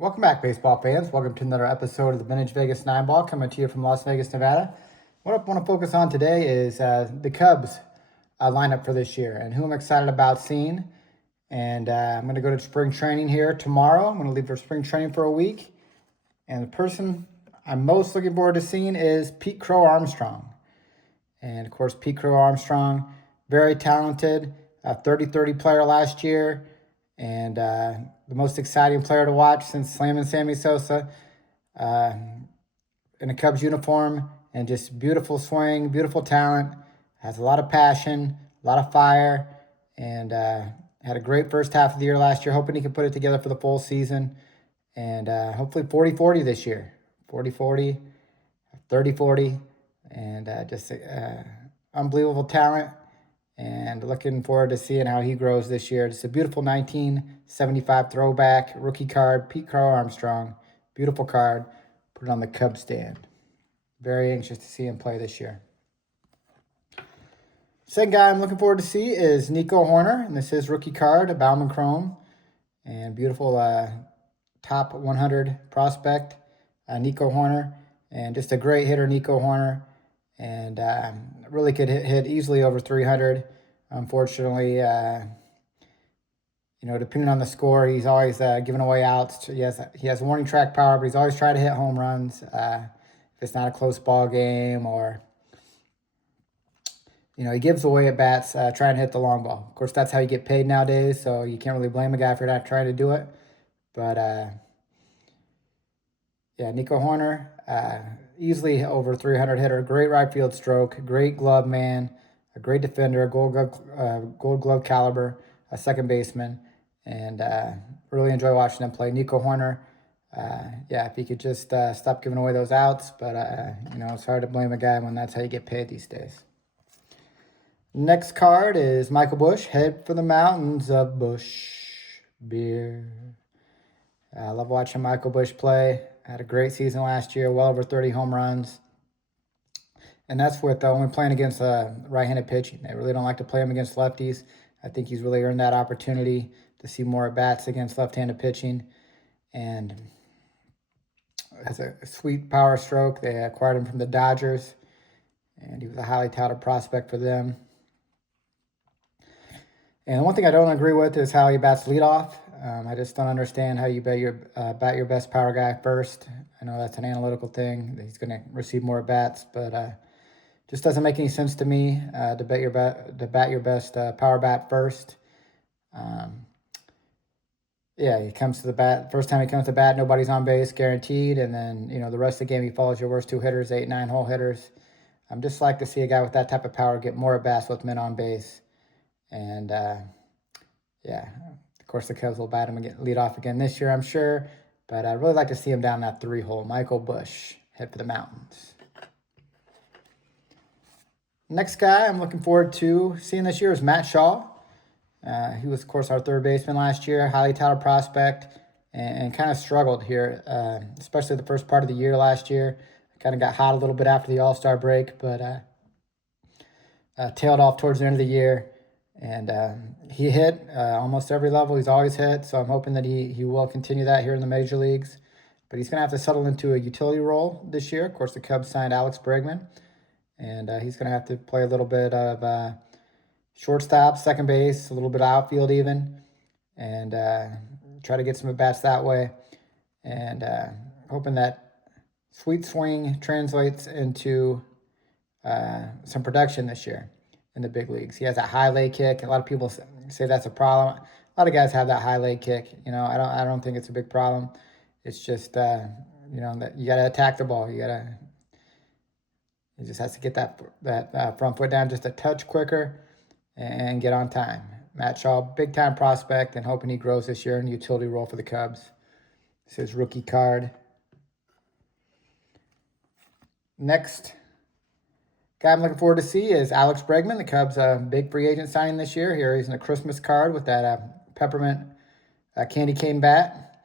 Welcome back, baseball fans. Welcome to another episode of the Vintage Vegas 9 Ball, coming to you from Las Vegas, Nevada. What I want to focus on today is the Cubs lineup for this year and who I'm excited about seeing. And I'm going to go to spring training here tomorrow. I'm going to leave for spring training for a week. And the person I'm most looking forward to seeing is Pete Crow Armstrong. And of course, Pete Crow Armstrong, very talented, 30-30 player last year, and the most exciting player to watch since slamming Sammy Sosa in a Cubs uniform, and just beautiful swing, beautiful talent, has a lot of passion, a lot of fire, and had a great first half of the year last year, hoping he can put it together for the full season, and hopefully 40-40 this year, 40-40, 30-40, and just unbelievable talent, and looking forward to seeing how he grows this year. It's a beautiful 1975 throwback rookie card, Pete Crow Armstrong. Beautiful card. Put it on the Cubs stand. Very anxious to see him play this year. Second guy I'm looking forward to see is Nico Hoerner, and this is rookie card, a Bauman Chrome, and beautiful top 100 prospect, Nico Hoerner, and just a great hitter, Nico Hoerner, and really could hit easily over 300. Unfortunately, depending on the score, he's always giving away outs. He has warning track power, but he's always trying to hit home runs if it's not a close ball game, or he gives away at bats trying to hit the long ball. Of course, that's how you get paid nowadays, so you can't really blame a guy for not trying to do it. But Nico Hoerner, easily over 300 hitter, great right field stroke, great glove man, a great defender, gold glove caliber, a second baseman, and really enjoy watching him play. Nico Hoerner, if he could just stop giving away those outs, but it's hard to blame a guy when that's how you get paid these days. Next card is Michael Busch, Head for the Mountains of Busch Beer. I love watching Michael Busch play. Had a great season last year, well over 30 home runs. And that's with only playing against right-handed pitching. They really don't like to play him against lefties. I think he's really earned that opportunity to see more at-bats against left-handed pitching. And has a sweet power stroke. They acquired him from the Dodgers, and he was a highly touted prospect for them. And one thing I don't agree with is how he bats leadoff. I just don't understand how you bat your best power guy first. I know that's an analytical thing. He's going to receive more at-bats, but just doesn't make any sense to me to bat your best power bat first. He comes to the bat. First time he comes to bat, nobody's on base, guaranteed. And then, the rest of the game, he follows your worst two hitters, 8, 9 hole hitters. I'm just like to see a guy with that type of power get more at-bats with men on base. And, of course, the Cubs will bat him and lead off again this year, I'm sure. But I'd really like to see him down that 3-hole. Michael Busch, Head for the Mountains. Next guy I'm looking forward to seeing this year is Matt Shaw. He was, of course, our third baseman last year, highly touted prospect, and kind of struggled here, especially the first part of the year last year. Kind of got hot a little bit after the All-Star break, but tailed off towards the end of the year. And he hit almost every level. He's always hit, so I'm hoping that he will continue that here in the major leagues. But he's going to have to settle into a utility role this year. Of course, the Cubs signed Alex Bregman, and he's going to have to play a little bit of shortstop, second base, a little bit of outfield even, and try to get some at-bats that way. And hoping that sweet swing translates into some production this year in the big leagues. He has that high leg kick. A lot of people say that's a problem. A lot of guys have that high leg kick. I don't think it's a big problem. It's just that you got to attack the ball. He just has to get that front foot down just a touch quicker and get on time. Matt Shaw, big time prospect, and hoping he grows this year in the utility role for the Cubs. This is rookie card. Next guy I'm looking forward to see is Alex Bregman, the Cubs' big free agent signing this year. Here he's in a Christmas card with that peppermint candy cane bat.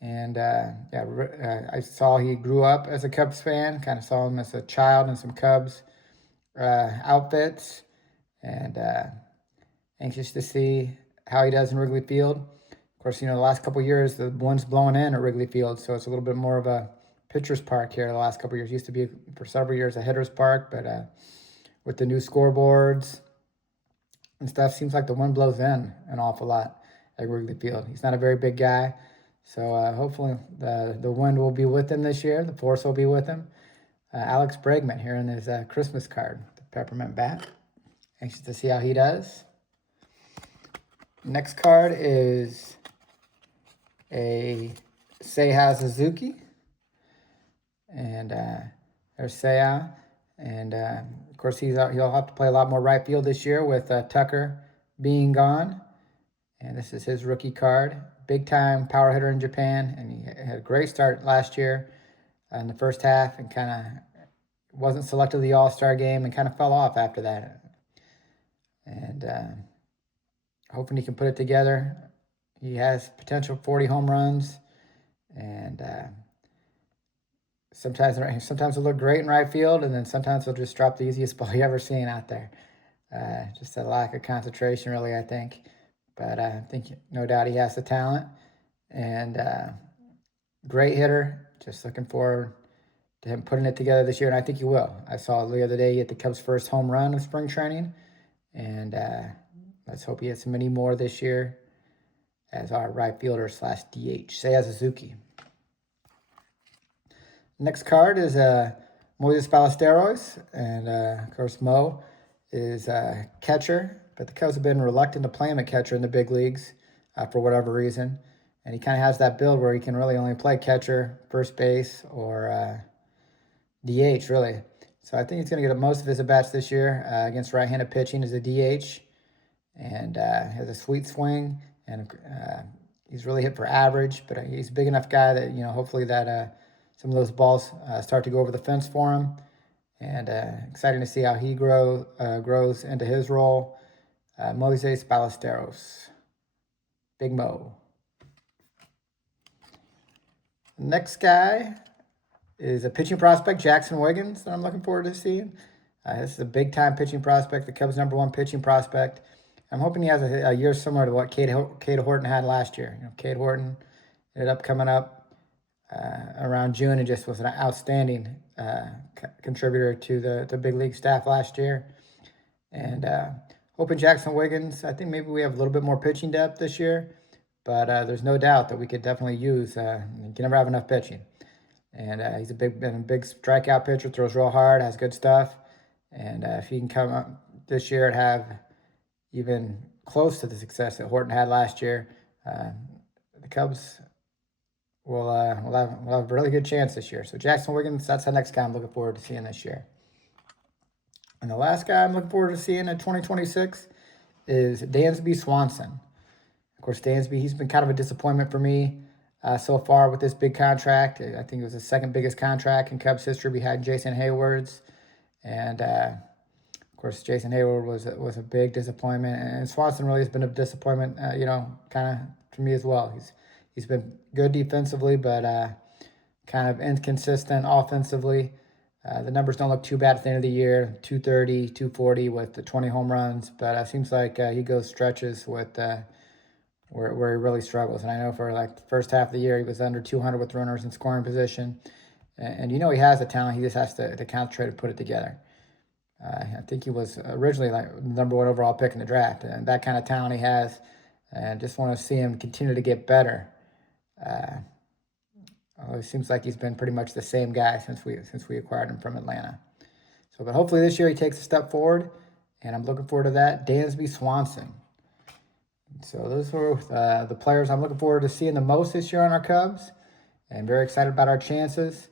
And I saw he grew up as a Cubs fan. Kind of saw him as a child in some Cubs outfits. And anxious to see how he does in Wrigley Field. Of course, the last couple of years, the wind's blowing in at Wrigley Field, so it's a little bit more of a pitcher's park here the last couple of years. Used to be, for several years, a hitter's park, but with the new scoreboards and stuff, seems like the wind blows in an awful lot at Wrigley Field. He's not a very big guy, so hopefully the wind will be with him this year. The force will be with him. Alex Bregman here in his Christmas card, the peppermint bat. Anxious to see how he does. Next card is a Seiya Suzuki. And there's Seiya. And of course, he'll have to play a lot more right field this year with Tucker being gone. And this is his rookie card. Big time power hitter in Japan. And he had a great start last year in the first half and kind of wasn't selected to the All-Star game and kind of fell off after that. And hoping he can put it together. He has potential 40 home runs. And sometimes he'll look great in right field, and then sometimes he'll just drop the easiest ball you ever seen out there. Just a lack of concentration, really, I think. But I think, no doubt, he has the talent. And great hitter. Just looking forward to him putting it together this year, and I think he will. I saw the other day he hit the Cubs' first home run of spring training, and let's hope he hits many more this year as our right fielder / DH. Seiya Suzuki. Next card is Moises Ballesteros, and of course Mo is a catcher, but the Cubs have been reluctant to play him at catcher in the big leagues for whatever reason, and he kind of has that build where he can really only play catcher, first base, or DH, really. So I think he's going to get most of his at-bats this year against right-handed pitching as a DH, and has a sweet swing, and he's really hit for average, but he's a big enough guy that, hopefully that some of those balls start to go over the fence for him. And exciting to see how he grows into his role. Moises Ballesteros. Big Mo. Next guy is a pitching prospect, Jackson Wiggins, that I'm looking forward to seeing. This is a big-time pitching prospect, the Cubs' #1 pitching prospect. I'm hoping he has a year similar to what Cade Horton had last year. Cade Horton ended up coming up around June and just was an outstanding contributor to the big league staff last year. And hoping Jackson Wiggins, I think maybe we have a little bit more pitching depth this year, but there's no doubt that we could definitely use, you can never have enough pitching. And he's been a big strikeout pitcher, throws real hard, has good stuff. And if he can come up this year and have even close to the success that Horton had last year, the Cubs we'll have a really good chance this year. So Jackson Wiggins, that's the next guy I'm looking forward to seeing this year. And the last guy I'm looking forward to seeing in 2026 is Dansby Swanson. Of course, Dansby, he's been kind of a disappointment for me so far with this big contract. I think it was the second biggest contract in Cubs history behind Jason Hayward's. And, of course, Jason Hayward was a big disappointment. And Swanson really has been a disappointment, kind of for me as well. He's been good defensively, but kind of inconsistent offensively. The numbers don't look too bad at the end of the year, 230, 240 with the 20 home runs, but it seems like he goes stretches with where he really struggles. And I know for like the first half of the year, he was under 200 with runners in scoring position. And he has the talent. He just has to concentrate and put it together. I think he was originally like #1 overall pick in the draft, and that kind of talent he has. And just want to see him continue to get better. It seems like he's been pretty much the same guy since we acquired him from Atlanta. So, but hopefully this year he takes a step forward, and I'm looking forward to that. Dansby Swanson. So those were the players I'm looking forward to seeing the most this year on our Cubs, and very excited about our chances.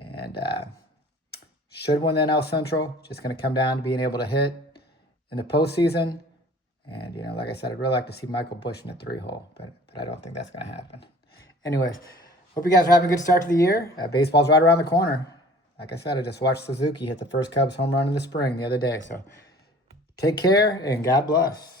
And should win the NL Central. Just going to come down to being able to hit in the postseason. And, like I said, I'd really like to see Michael Busch in the 3-hole, but I don't think that's going to happen. Anyways, hope you guys are having a good start to the year. Baseball's right around the corner. Like I said, I just watched Suzuki hit the first Cubs home run in the spring the other day. So take care and God bless.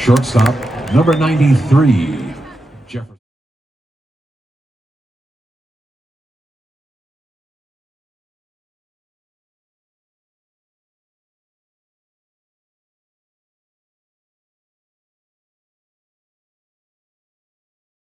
Shortstop, number 93,